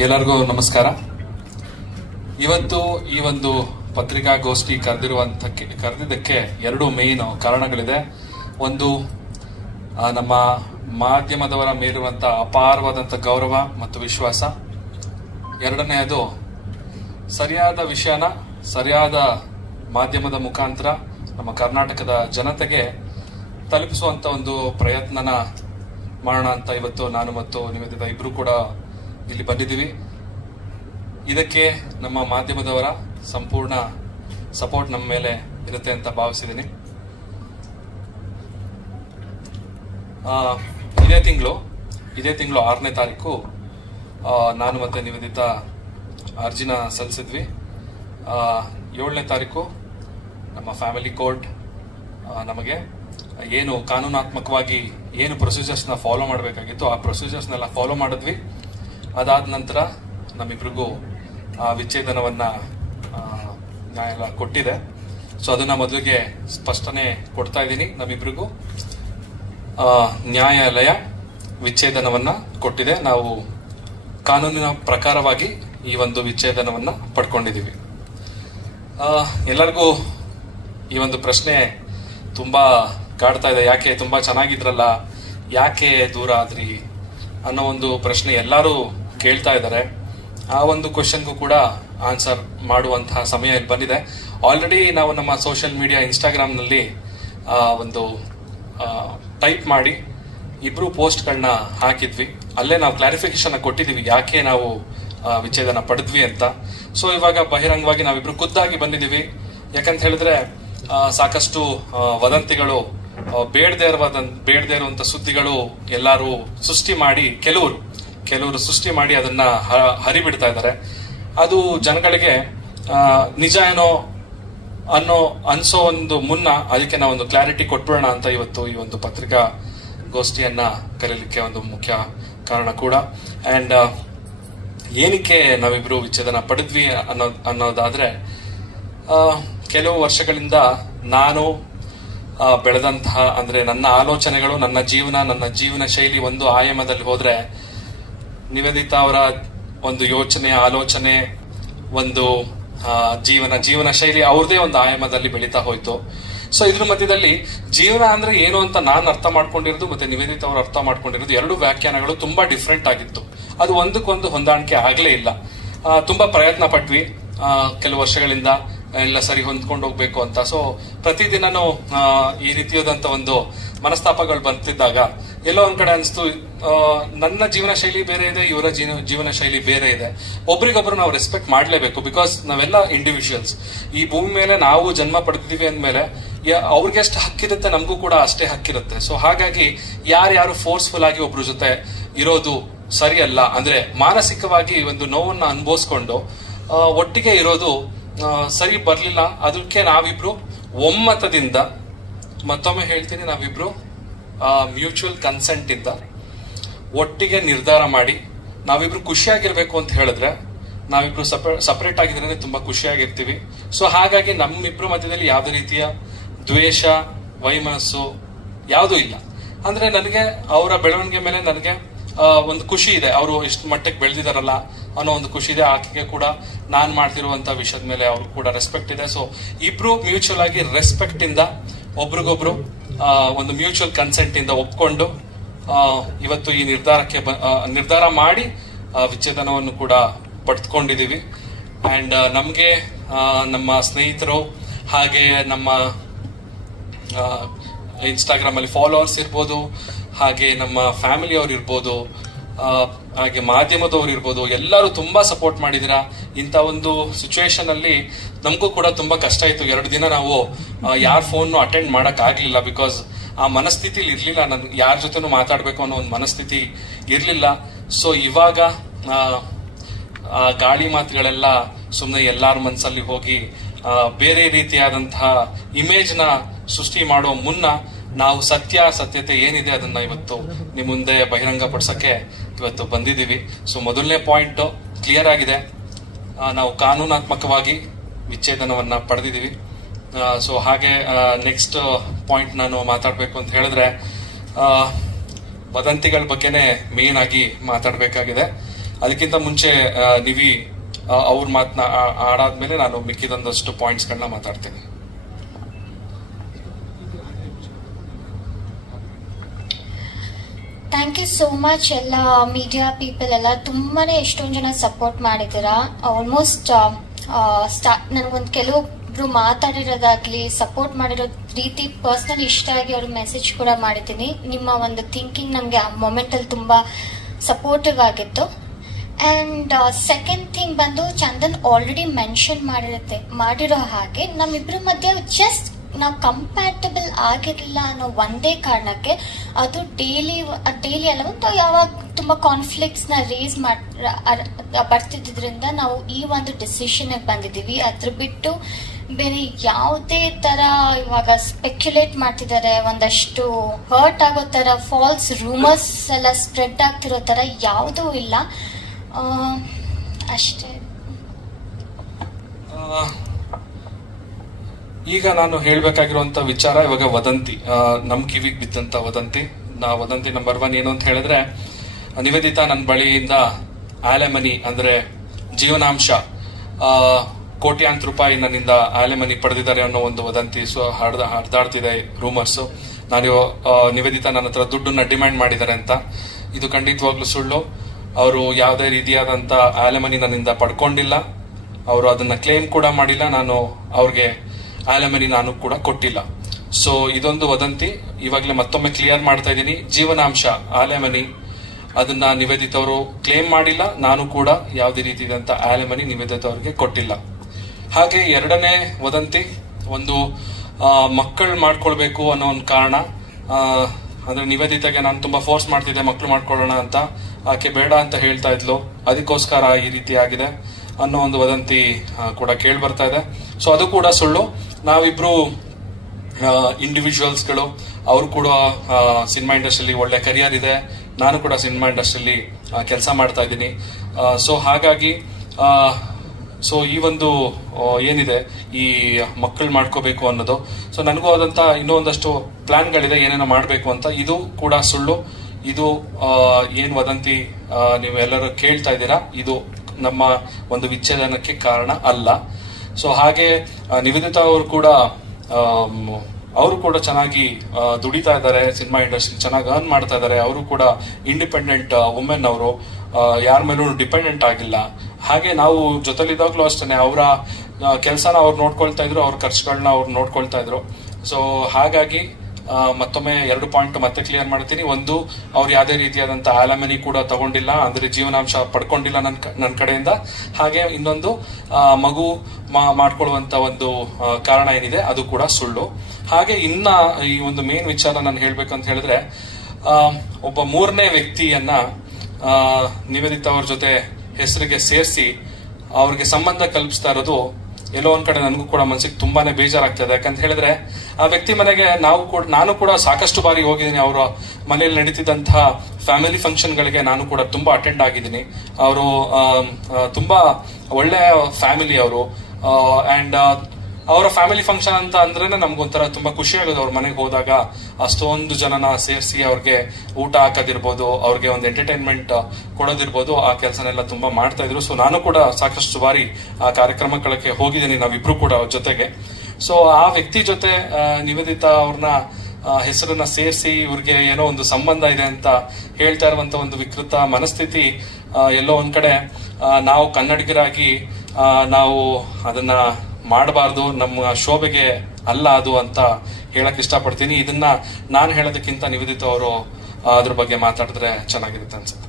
ಎಲ್ಲರಿಗೂ ನಮಸ್ಕಾರ. ಇವತ್ತು ಈ ಒಂದು ಪತ್ರಿಕಾಗೋಷ್ಠಿ ಕರೆದಿದ್ದಕ್ಕೆ ಎರಡು ಮೇನ್ ಕಾರಣಗಳಿದೆ. ಒಂದು, ನಮ್ಮ ಮಾಧ್ಯಮದವರ ಮೇಲಿರುವಂತಹ ಅಪಾರವಾದಂಥ ಗೌರವ ಮತ್ತು ವಿಶ್ವಾಸ. ಎರಡನೆಯದು, ಸರಿಯಾದ ವಿಷಯನ ಸರಿಯಾದ ಮಾಧ್ಯಮದ ಮುಖಾಂತರ ನಮ್ಮ ಕರ್ನಾಟಕದ ಜನತೆಗೆ ತಲುಪಿಸುವಂತ ಒಂದು ಪ್ರಯತ್ನನ ಮಾಡೋಣ ಅಂತ ಇವತ್ತು ನಾನು ಮತ್ತು ನಿವೇದಿತ ಇಬ್ರು ಕೂಡ ಇಲ್ಲಿ ಬಂದಿದ್ದೀವಿ. ಇದಕ್ಕೆ ನಮ್ಮ ಮಾಧ್ಯಮದವರ ಸಂಪೂರ್ಣ ಸಪೋರ್ಟ್ ನಮ್ಮ ಮೇಲೆ ಇರುತ್ತೆ ಅಂತ ಭಾವಿಸಿದ್ದೀನಿ. ಇದೇ ತಿಂಗಳು 6ನೇ ತಾರೀಕು ನಾನು ಮತ್ತೆ ನಿವೇದಿತ ಅರ್ಜಿನ ಸಲ್ಲಿಸಿದ್ವಿ. 7ನೇ ತಾರೀಕು ನಮ್ಮ ಫ್ಯಾಮಿಲಿ ಕೋರ್ಟ್ ನಮಗೆ ಏನು ಕಾನೂನಾತ್ಮಕವಾಗಿ ಏನು ಪ್ರೊಸೀಜರ್ಸ್ನ ಫಾಲೋ ಮಾಡಬೇಕಾಗಿತ್ತು ಆ ಪ್ರೊಸೀಜರ್ಸ್ನೆಲ್ಲ ಫಾಲೋ ಮಾಡಿದ್ವಿ. ಅದಾದ ನಂತರ ನಮ್ಮಿಬ್ರಿಗೂ ವಿಚ್ಛೇದನವನ್ನ ನ್ಯಾಯಾಲಯ ಕೊಟ್ಟಿದೆ. ಸೊ ಅದನ್ನ ಮೊದಲಿಗೆ ಸ್ಪಷ್ಟನೆ ಕೊಡ್ತಾ ಇದ್ದೀನಿ. ನಮ್ಮಿಬ್ರಿಗೂ ನ್ಯಾಯಾಲಯ ವಿಚ್ಛೇದನವನ್ನ ಕೊಟ್ಟಿದೆ. ನಾವು ಕಾನೂನಿನ ಪ್ರಕಾರವಾಗಿ ಈ ಒಂದು ವಿಚ್ಛೇದನವನ್ನ ಪಡ್ಕೊಂಡಿದ್ದೀವಿ. ಎಲ್ಲರಿಗೂ ಈ ಒಂದು ಪ್ರಶ್ನೆ ತುಂಬಾ ಕಾಡ್ತಾ ಇದೆ. ಯಾಕೆ ತುಂಬಾ ಚೆನ್ನಾಗಿದ್ರಲ್ಲ, ಯಾಕೆ ದೂರ ಆದ್ರಿ ಅನ್ನೋ ಒಂದು ಪ್ರಶ್ನೆ ಎಲ್ಲರೂ ಕೇಳ್ತಾ ಇದ್ದಾರೆ. ಆ ಒಂದು ಕ್ವಶನ್ಗೂ ಕೂಡ ಆನ್ಸರ್ ಮಾಡುವಂತಹ ಸಮಯ ಇಲ್ಲಿ ಬಂದಿದೆ. ಆಲ್ರೆಡಿ ನಾವು ನಮ್ಮ ಸೋಷಿಯಲ್ ಮೀಡಿಯಾ ಇನ್ಸ್ಟಾಗ್ರಾಮ್ ನಲ್ಲಿ ಒಂದು ಟೈಪ್ ಮಾಡಿ ಇಬ್ರು ಪೋಸ್ಟ್ಗಳನ್ನ ಹಾಕಿದ್ವಿ. ಅಲ್ಲೇ ನಾವು ಕ್ಲಾರಿಫಿಕೇಶನ್ ಕೊಟ್ಟಿದೀವಿ ಯಾಕೆ ನಾವು ವಿಚ್ಛೇದನ ಪಡೆದ್ವಿ ಅಂತ. ಸೊ ಇವಾಗ ಬಹಿರಂಗವಾಗಿ ನಾವಿಬ್ರು ಖುದ್ದಾಗಿ ಬಂದಿದೀವಿ. ಯಾಕಂತ ಹೇಳಿದ್ರೆ ಸಾಕಷ್ಟು ವದಂತಿಗಳು, ಬೇಡದೇ ಇರುವಂತ ಸುದ್ದಿಗಳು ಎಲ್ಲರೂ ಸೃಷ್ಟಿ ಮಾಡಿ ಕೆಲವರು ಸೃಷ್ಟಿ ಮಾಡಿ ಅದನ್ನ ಹರಿಬಿಡ್ತಾ ಇದ್ದಾರೆ. ಅದು ಜನಗಳಿಗೆ ನಿಜ ಏನೋ ಅನ್ಸೋ ಒಂದು ಮುನ್ನ ಅದಕ್ಕೆ ನಾವು ಒಂದು ಕ್ಲಾರಿಟಿ ಕೊಟ್ಬಿಡೋಣ ಅಂತ ಇವತ್ತು ಈ ಒಂದು ಪತ್ರಿಕಾಗೋಷ್ಠಿಯನ್ನ ಕರೀಲಿಕ್ಕೆ ಒಂದು ಮುಖ್ಯ ಕಾರಣ ಕೂಡ. ಅಂಡ್ ಏನಕ್ಕೆ ನಾವಿಬ್ರು ವಿಚ್ಛೇದನ ಪಡೆದ್ವಿ ಅನ್ನೋದಾದ್ರೆ, ಕೆಲವು ವರ್ಷಗಳಿಂದ ನಾನು ಬೆಳೆದಂತಹ, ಅಂದ್ರೆ ನನ್ನ ಆಲೋಚನೆಗಳು, ನನ್ನ ಜೀವನ ಶೈಲಿ ಒಂದು ಆಯಾಮದಲ್ಲಿ ಹೋದ್ರೆ, ನಿವೇದಿತಾ ಅವರ ಒಂದು ಯೋಚನೆ, ಆಲೋಚನೆ, ಒಂದು ಜೀವನ ಶೈಲಿ ಅವ್ರದೇ ಒಂದು ಆಯಾಮದಲ್ಲಿ ಬೆಳೀತಾ ಹೋಯ್ತು. ಸೊ ಇದ್ರ ಮಧ್ಯದಲ್ಲಿ ಜೀವನ ಅಂದ್ರೆ ಏನು ಅಂತ ನಾನು ಅರ್ಥ ಮಾಡ್ಕೊಂಡಿರೋದು ಮತ್ತೆ ನಿವೇದಿತಾ ಅವರು ಅರ್ಥ ಮಾಡ್ಕೊಂಡಿರೋದು ಎರಡು ವ್ಯಾಖ್ಯಾನಗಳು ತುಂಬಾ ಡಿಫ್ರೆಂಟ್ ಆಗಿತ್ತು. ಅದು ಒಂದಕ್ಕೊಂದು ಹೊಂದಾಣಿಕೆ ಆಗ್ಲೇ ಇಲ್ಲ. ತುಂಬಾ ಪ್ರಯತ್ನ ಪಟ್ವಿ ಕೆಲವು ವರ್ಷಗಳಿಂದ ಎಲ್ಲ ಸರಿ ಹೊಂದ್ಕೊಂಡು ಹೋಗ್ಬೇಕು ಅಂತ. ಸೊ ಪ್ರತಿದಿನನೂ ಈ ರೀತಿಯಾದಂತ ಒಂದು ಮನಸ್ತಾಪಗಳು ಬಂತಿದ್ದಾಗ ಎಲ್ಲೋ ಒಂದ್ ಕಡೆ ಅನ್ಸ್ತು, ನನ್ನ ಜೀವನ ಶೈಲಿ ಬೇರೆ ಇದೆ, ಇವರ ಜೀವನ ಶೈಲಿ ಬೇರೆ ಇದೆ. ಒಬ್ರಿಗೊಬ್ರು ನಾವು ರೆಸ್ಪೆಕ್ಟ್ ಮಾಡ್ಲೇಬೇಕು. ಬಿಕಾಸ್ ನಾವೆಲ್ಲ ಇಂಡಿವಿಜುವಲ್ಸ್. ಈ ಭೂಮಿ ಮೇಲೆ ನಾವು ಜನ್ಮ ಪಡೆದಿದ್ದೀವಿ ಅಂದ್ಮೇಲೆ ಅವ್ರಿಗೆ ಎಷ್ಟು ಹಕ್ಕಿರುತ್ತೆ ನಮಗೂ ಕೂಡ ಅಷ್ಟೇ ಹಕ್ಕಿರುತ್ತೆ. ಸೊ ಹಾಗಾಗಿ ಯಾರು ಫೋರ್ಸ್ಫುಲ್ ಆಗಿ ಒಬ್ರ ಜೊತೆ ಇರೋದು ಸರಿಯಲ್ಲ. ಅಂದ್ರೆ ಮಾನಸಿಕವಾಗಿ ಒಂದು ನೋವನ್ನ ಅನುಭವಿಸ್ಕೊಂಡು ಒಟ್ಟಿಗೆ ಇರೋದು ಸರಿ ಬರ್ಲಿಲ್ಲ. ಅದಕ್ಕೆ ನಾವಿಬ್ರು ಒಮ್ಮತದಿಂದ, ಮತ್ತೊಮ್ಮೆ ಹೇಳ್ತೀನಿ, ನಾವಿಬ್ರು ಮ್ಯೂಚುವಲ್ ಕನ್ಸೆಂಟ್ ಇಂದ ಒಟ್ಟಿಗೆ ನಿರ್ಧಾರ ಮಾಡಿ ನಾವಿಬ್ರು ಖುಷಿಯಾಗಿರ್ಬೇಕು ಅಂತ ಹೇಳಿದ್ರೆ, ನಾವಿಬ್ರು ಸಪರೇಟ್ ಆಗಿದ್ರೆ ತುಂಬಾ ಖುಷಿಯಾಗಿರ್ತೀವಿ. ಸೊ ಹಾಗಾಗಿ ನಮ್ಮಿಬ್ರು ಮಧ್ಯದಲ್ಲಿ ಯಾವುದೇ ರೀತಿಯ ದ್ವೇಷ, ವೈಮನಸ್ಸು ಯಾವುದೂ ಇಲ್ಲ. ಅಂದ್ರೆ ನನಗೆ ಅವರ ಬೆಳವಣಿಗೆ ಮೇಲೆ ನನಗೆ ಒಂದು ಖುಷಿ ಇದೆ. ಅವರು ಇಷ್ಟು ಮಟ್ಟಕ್ಕೆ ಬೆಳೆದಿದಾರಲ್ಲ ಅನ್ನೋ ಒಂದು ಖುಷಿ ಇದೆ. ಆಕೆಗೆ ಕೂಡ ನಾನ್ ಮಾಡ್ತಿರುವಂತ ವಿಷಯದ ಮೇಲೆ ಅವ್ರು ಕೂಡ ರೆಸ್ಪೆಕ್ಟ್ ಇದೆ. ಸೊ ಇಬ್ರು ಮ್ಯೂಚುವಲ್ ಆಗಿ ರೆಸ್ಪೆಕ್ಟ್ ಇಂದ ಒಬ್ರಿಗೊಬ್ರು ಒಂದು ಮ್ಯೂಚುವಲ್ ಕನ್ಸೆಂಟ್ ಇಂದ ಒಪ್ಕೊಂಡು ಇವತ್ತು ಈ ನಿರ್ಧಾರ ಮಾಡಿ ವಿಚ್ಛೇದನವನ್ನು ಕೂಡ ಪಡೆದುಕೊಂಡಿದೀವಿ. ಅಂಡ್ ನಮ್ಗೆ ನಮ್ಮ ಸ್ನೇಹಿತರು, ಹಾಗೆ ನಮ್ಮ ಇನ್ಸ್ಟಾಗ್ರಾಮ್ ಅಲ್ಲಿ ಫಾಲೋವರ್ಸ್ ಇರ್ಬೋದು, ಹಾಗೆ ನಮ್ಮ ಫ್ಯಾಮಿಲಿ ಅವ್ರು ಇರ್ಬೋದು, ಹಾಗೆ ಮಾಧ್ಯಮದವ್ರು ಇರ್ಬೋದು, ಎಲ್ಲರೂ ತುಂಬಾ ಸಪೋರ್ಟ್ ಮಾಡಿದಿರಾ. ಇಂಥ ಒಂದು ಸಿಚುವೇಶನ್ ಅಲ್ಲಿ ನಮಗೂ ಕೂಡ ತುಂಬಾ ಕಷ್ಟ ಇತ್ತು. 2 ದಿನ ನಾವು ಯಾರ ಫೋನ್ ಅಟೆಂಡ್ ಮಾಡಕ್ ಆಗ್ಲಿಲ್ಲ. ಬಿಕಾಸ್ ಆ ಮನಸ್ಥಿತಿ ಇರ್ಲಿಲ್ಲ. ನನ್ ಯಾರ ಜೊತೆನೂ ಮಾತಾಡ್ಬೇಕು ಅನ್ನೋ ಒಂದು ಮನಸ್ಥಿತಿ ಇರ್ಲಿಲ್ಲ. ಸೊ ಇವಾಗ ಆ ಗಾಳಿ ಮಾತುಗಳೆಲ್ಲ ಸುಮ್ಮನೆ ಎಲ್ಲಾರ ಮನಸ್ಸಲ್ಲಿ ಹೋಗಿ ಬೇರೆ ರೀತಿಯಾದಂತಹ ಇಮೇಜ್ ನ ಸೃಷ್ಟಿ ಮಾಡೋ ಮುನ್ನ ನಾವು ಸತ್ಯತೆ ಏನಿದೆ ಅದನ್ನ ಇವತ್ತು ನಿಮ್ ಮುಂದೆ ಬಹಿರಂಗ ಪಡಿಸಕ್ಕೆ ಇವತ್ತು ಬಂದಿದ್ದೀವಿ. ಸೊ ಮೊದಲನೇ ಪಾಯಿಂಟ್ ಕ್ಲಿಯರ್ ಆಗಿದೆ. ನಾವು ಕಾನೂನಾತ್ಮಕವಾಗಿ ವಿಚ್ಛೇದನವನ್ನ ಪಡೆದಿದ್ದೀವಿ. ಸೊ ಹಾಗೆ ನೆಕ್ಸ್ಟ್ ಪಾಯಿಂಟ್ ನಾನು ಮಾತಾಡ್ಬೇಕು ಅಂತ ಹೇಳಿದ್ರೆ, ವದಂತಿಗಳ ಬಗ್ಗೆನೇ ಮೇನ್ ಆಗಿ ಮಾತಾಡಬೇಕಾಗಿದೆ. ಅದಕ್ಕಿಂತ ಮುಂಚೆ ನಿವಿ ಅವ್ರ ಮಾತನ್ನ ಆಡಾದ್ಮೇಲೆ ನಾನು ಮಿಕ್ಕಿದೊಂದಷ್ಟು ಪಾಯಿಂಟ್ಸ್ ಗಳನ್ನ ಮಾತಾಡ್ತೇನೆ. Thank you so much. ಎಲ್ಲ ಮೀಡಿಯಾ ಪೀಪಲ್ ಎಲ್ಲ ತುಂಬಾನೇ ಎಷ್ಟೊಂದು ಜನ ಸಪೋರ್ಟ್ ಮಾಡಿದ್ದೀರಾ. ಆಲ್ಮೋಸ್ಟ್ ನನಗೊಂದು ಕೆಲವೊಬ್ರು ಮಾತಾಡಿರೋದಾಗ್ಲಿ ಸಪೋರ್ಟ್ ಮಾಡಿರೋ ರೀತಿ ಪರ್ಸನಲಿ ಇಷ್ಟ ಆಗಿ ಅವ್ರ ಮೆಸೇಜ್ ಕೂಡ ಮಾಡಿದ್ದೀನಿ. ನಿಮ್ಮ ಒಂದು ಥಿಂಕಿಂಗ್ ನಮಗೆ ಆ ಮೊಮೆಂಟ್ ಅಲ್ಲಿ ತುಂಬಾ ಸಪೋರ್ಟಿವ್ ಆಗಿತ್ತು. ಅಂಡ್ ಸೆಕೆಂಡ್ ಥಿಂಗ್ ಬಂದು ಚಂದನ್ ಆಲ್ರೆಡಿ ಮೆನ್ಷನ್ ಮಾಡಿರೋ ಹಾಗೆ ನಮ್ಮಿಬ್ರ ಮಧ್ಯೆ ಜಸ್ಟ್ ನಾವು ಕಂಪ್ಯಾಟಬಲ್ ಆಗಿರಲಿಲ್ಲ ಅನ್ನೋ ಒಂದೇ ಕಾರಣಕ್ಕೆ ಅದು ಡೈಲಿ ಅಲ್ಲ, ಒಂದು ಯಾವಾಗ ತುಂಬಾ ಕಾನ್ಫ್ಲಿಕ್ಟ್ಸ್ ನ ರೇಸ್ ಬರ್ತಿದ್ರಿಂದ ನಾವು ಈ ಒಂದು ಡಿಸಿಷನ್ ಬಂದಿದ್ದೀವಿ. ಅದ್ರ ಬಿಟ್ಟು ಬೇರೆ ಯಾವುದೇ ತರ ಇವಾಗ ಸ್ಪೆಕ್ಯುಲೇಟ್ ಮಾಡ್ತಿದ್ದಾರೆ, ಒಂದಷ್ಟು ಹರ್ಟ್ ಆಗೋ ತರ ಫಾಲ್ಸ್ ರೂಮರ್ಸ್ ಎಲ್ಲ ಸ್ಪ್ರೆಡ್ ಆಗ್ತಿರೋ ತರ ಯಾವುದೂ ಇಲ್ಲ. ಅಷ್ಟೇ. ಈಗ ನಾನು ಹೇಳ್ಬೇಕಾಗಿರುವಂತ ವಿಚಾರ ಇವಾಗ ವದಂತಿ, ನಮ್ ಕಿವಿಗೆ ಬಿದ್ದಂತ ವದಂತಿ. ವದಂತಿ ನಂಬರ್ 1 ಏನು ಅಂತ ಹೇಳಿದ್ರೆ, ನಿವೇದಿತಾ ನನ್ನ ಬಳಿಯಿಂದ ಆಲೆಮನಿ ಅಂದ್ರೆ ಜೀವನಾಂಶ ಕೋಟ್ಯಾಂತರ ರೂಪಾಯಿ ನನ್ನಿಂದ ಆಲೆಮನಿ ಪಡೆದಿದ್ದಾರೆ ಅನ್ನೋ ಒಂದು ವದಂತಿ ಹರಿದಾಡ್ತಿದೆ, ರೂಮರ್ಸ್. ನಾನು ನಿವೇದಿತಾ ನನ್ನ ಹತ್ರ ದುಡ್ಡನ್ನ ಡಿಮ್ಯಾಂಡ್ ಮಾಡಿದ್ದಾರೆ ಅಂತ. ಇದು ಖಂಡಿತವಾಗ್ಲೂ ಸುಳ್ಳು. ಅವರು ಯಾವುದೇ ರೀತಿಯಾದಂತ ಆಲೆಮನಿ ನನ್ನಿಂದ ಪಡ್ಕೊಂಡಿಲ್ಲ. ಅವರು ಅದನ್ನ ಕ್ಲೇಮ್ ಕೂಡ ಮಾಡಿಲ್ಲ. ನಾನು ಅವ್ರಿಗೆ ಆಲೆಮನಿ ನಾನು ಕೂಡ ಕೊಟ್ಟಿಲ್ಲ. ಸೊ ಇದೊಂದು ವದಂತಿ. ಇವಾಗಲೇ ಮತ್ತೊಮ್ಮೆ ಕ್ಲಿಯರ್ ಮಾಡ್ತಾ ಇದ್ದೀನಿ, ಜೀವನಾಂಶ ಆಲೆಮನಿ ಅದನ್ನ ನಿವೇದಿತ ಅವರು ಕ್ಲೇಮ್ ಮಾಡಿಲ್ಲ. ನಾನು ಕೂಡ ಯಾವುದೇ ರೀತಿಯಾದಂತ ಆಲೆಮನಿ ನಿವೇದಿತ ಅವರಿಗೆ ಕೊಟ್ಟಿಲ್ಲ. ಹಾಗೆ ಎರಡನೇ ವದಂತಿ, ಒಂದು ಮಕ್ಕಳು ಮಾಡ್ಕೊಳ್ಬೇಕು ಅನ್ನೋ ಒಂದು ಕಾರಣ. ಅಂದ್ರೆ ನಿವೇದಿತಾಗೆ ನಾನು ತುಂಬಾ ಫೋರ್ಸ್ ಮಾಡ್ತಿದ್ದೆ ಮಕ್ಕಳು ಮಾಡ್ಕೊಳ್ಳೋಣ ಅಂತ. ಆಕೆ ಬೇಡ ಅಂತ ಹೇಳ್ತಾ ಇದ್ಲು, ಅದಕ್ಕೋಸ್ಕರ ಈ ರೀತಿ ಆಗಿದೆ ಅನ್ನೋ ಒಂದು ವದಂತಿ ಕೂಡ ಕೇಳಿ ಬರ್ತಾ ಇದೆ. ಸೊ ಅದು ಕೂಡ ಸುಳ್ಳು. ನಾವಿಬ್ರು ಇಂಡಿವಿಜುವಲ್ಸ್ಗಳು. ಅವರು ಕೂಡ ಸಿನಿಮಾ ಇಂಡಸ್ಟ್ರಿಯಲ್ಲಿ ಒಳ್ಳೆ ಕರಿಯರ್ ಇದೆ, ನಾನು ಕೂಡ ಸಿನಿಮಾ ಇಂಡಸ್ಟ್ರಿಯಲ್ಲಿ ಕೆಲಸ ಮಾಡ್ತಾ ಇದ್ದೀನಿ. ಸೊ ಹಾಗಾಗಿ ಸೊ ಈ ಒಂದು ಏನಿದೆ ಈ ಮಕ್ಕಳು ಮಾಡ್ಕೋಬೇಕು ಅನ್ನೋದು, ಸೊ ನನಗೂ ಆದಂತ ಇನ್ನೂ ಒಂದಷ್ಟು ಪ್ಲಾನ್ಗಳಿದೆ ಏನೇನೋ ಮಾಡ್ಬೇಕು ಅಂತ. ಇದು ಕೂಡ ಸುಳ್ಳು. ಇದು ಏನ್ ವದಂತಿ ನೀವು ಎಲ್ಲರೂ ಕೇಳ್ತಾ ಇದ್ದೀರಾ, ಇದು ನಮ್ಮ ಒಂದು ವಿಚ್ಛೇದನಕ್ಕೆ ಕಾರಣ ಅಲ್ಲ. ಸೊ ಹಾಗೆ ನಿವೇದಿತಾ ಅವರು ಕೂಡ ಚೆನ್ನಾಗಿ ದುಡಿತಾ ಇದ್ದಾರೆ, ಸಿನಿಮಾ ಇಂಡಸ್ಟ್ರಿ ಚೆನ್ನಾಗಿ ಅರ್ನ್ ಮಾಡ್ತಾ ಇದ್ದಾರೆ. ಅವರು ಕೂಡ ಇಂಡಿಪೆಂಡೆಂಟ್ ವುಮೆನ್. ಅವರು ಯಾರ ಮೇಲೂ ಡಿಪೆಂಡೆಂಟ್ ಆಗಿಲ್ಲ. ಹಾಗೆ ನಾವು ಜೊತೆಲಿದ್ದಾಗ್ಲೂ ಅಷ್ಟೇ ಅವರ ಕೆಲಸನ ಅವ್ರು ನೋಡ್ಕೊಳ್ತಾ ಇದ್ರು, ಅವ್ರ ಖರ್ಚುಗಳನ್ನ ಅವ್ರು ನೋಡ್ಕೊಳ್ತಾ ಇದ್ರು. ಸೊ ಹಾಗಾಗಿ ಮತ್ತೊಮ್ಮೆ 2 ಪಾಯಿಂಟ್ ಮತ್ತೆ ಕ್ಲಿಯರ್ ಮಾಡ್ತೀನಿ. ಒಂದು, ಅವ್ರು ಯಾವುದೇ ರೀತಿಯಾದಂತ ಆಲೆಮನಿ ಕೂಡ ತಗೊಂಡಿಲ್ಲ, ಅಂದ್ರೆ ಜೀವನಾಂಶ ಪಡ್ಕೊಂಡಿಲ್ಲ ನನ್ನ ಕಡೆಯಿಂದ. ಹಾಗೆ ಇನ್ನೊಂದು, ಮಗು ಮಾಡ್ಕೊಳ್ಳುವಂತ ಒಂದು ಕಾರಣ ಏನಿದೆ ಅದು ಕೂಡ ಸುಳ್ಳು. ಹಾಗೆ ಇನ್ನ ಈ ಒಂದು ಮೇನ್ ವಿಚಾರ ನಾನು ಹೇಳ್ಬೇಕಂತ ಹೇಳಿದ್ರೆ, ಒಬ್ಬ 3ನೇ ವ್ಯಕ್ತಿಯನ್ನ ನಿವೇದಿತಾ ಅವ್ರ ಜೊತೆ ಹೆಸರಿಗೆ ಸೇರಿಸಿ ಅವ್ರಿಗೆ ಸಂಬಂಧ ಕಲ್ಪಿಸ್ತಾ ಇರೋದು ಎಲ್ಲೋ ಒಂದ್ ಕಡೆ ನನಗೂ ಕೂಡ ಮನಸ್ಸಿಗೆ ತುಂಬಾನೇ ಬೇಜಾರಾಗ್ತದೆ. ಯಾಕಂತ ಹೇಳಿದ್ರೆ ಆ ವ್ಯಕ್ತಿ ಮನೆಗೆ ನಾನು ಕೂಡ ಸಾಕಷ್ಟು ಬಾರಿ ಹೋಗಿದ್ದೀನಿ. ಅವರ ಮನೆಯಲ್ಲಿ ನಡೀತಿದ್ದಂತಹ ಫ್ಯಾಮಿಲಿ ಫಂಕ್ಷನ್ ಗಳಿಗೆ ನಾನು ಕೂಡ ತುಂಬಾ ಅಟೆಂಡ್ ಆಗಿದ್ದೀನಿ. ಅವರು ತುಂಬಾ ಒಳ್ಳೆ ಫ್ಯಾಮಿಲಿ ಅವರು. ಅಂಡ್ ಅವರ ಫ್ಯಾಮಿಲಿ ಫಂಕ್ಷನ್ ಅಂತ ಅಂದ್ರೇನೆ ನಮ್ಗೊಂಥರ ತುಂಬಾ ಖುಷಿ ಆಗೋದು. ಅವ್ರ ಮನೆಗೆ ಹೋದಾಗ ಅಷ್ಟೊಂದು ಜನನ ಸೇರಿಸಿ ಅವ್ರಿಗೆ ಊಟ ಹಾಕೋದಿರ್ಬೋದು, ಅವ್ರಿಗೆ ಒಂದು ಎಂಟರ್ಟೈನ್ಮೆಂಟ್ ಕೊಡೋದಿರ್ಬೋದು, ಆ ಕೆಲಸನೆಲ್ಲ ತುಂಬಾ ಮಾಡ್ತಾ ಇದ್ರು. ಸೊ ನಾನು ಕೂಡ ಸಾಕಷ್ಟು ಬಾರಿ ಆ ಕಾರ್ಯಕ್ರಮಗಳಿಗೆ ಹೋಗಿದ್ದೀನಿ, ನಾವಿಬ್ರು ಕೂಡ ಅವ್ರ ಜೊತೆಗೆ. ಸೊ ಆ ವ್ಯಕ್ತಿ ಜೊತೆ ನಿವೇದಿತಾ ಅವ್ರನ್ನ ಹೆಸರನ್ನ ಸೇರಿಸಿ ಇವ್ರಿಗೆ ಏನೋ ಒಂದು ಸಂಬಂಧ ಇದೆ ಅಂತ ಹೇಳ್ತಾ ಇರುವಂತ ಒಂದು ವಿಕೃತ ಮನಸ್ಥಿತಿ ಎಲ್ಲೋ ಒಂದ್ ಕಡೆ ನಾವು ಕನ್ನಡಿಗರಾಗಿ ನಾವು ಅದನ್ನ ಮಾಡಬಾರ್ದು, ನಮ್ಮ ಶೋಭೆಗೆ ಅಲ್ಲ ಅದು ಅಂತ ಹೇಳಕ್ ಇಷ್ಟಪಡ್ತೀನಿ. ಇದನ್ನ ನಾನು ಹೇಳೋದಕ್ಕಿಂತ ನಿವೇದಿತಾ ಅವರು ಅದ್ರ ಬಗ್ಗೆ ಮಾತಾಡಿದ್ರೆ ಚೆನ್ನಾಗಿರುತ್ತೆ ಅನ್ಸುತ್ತೆ.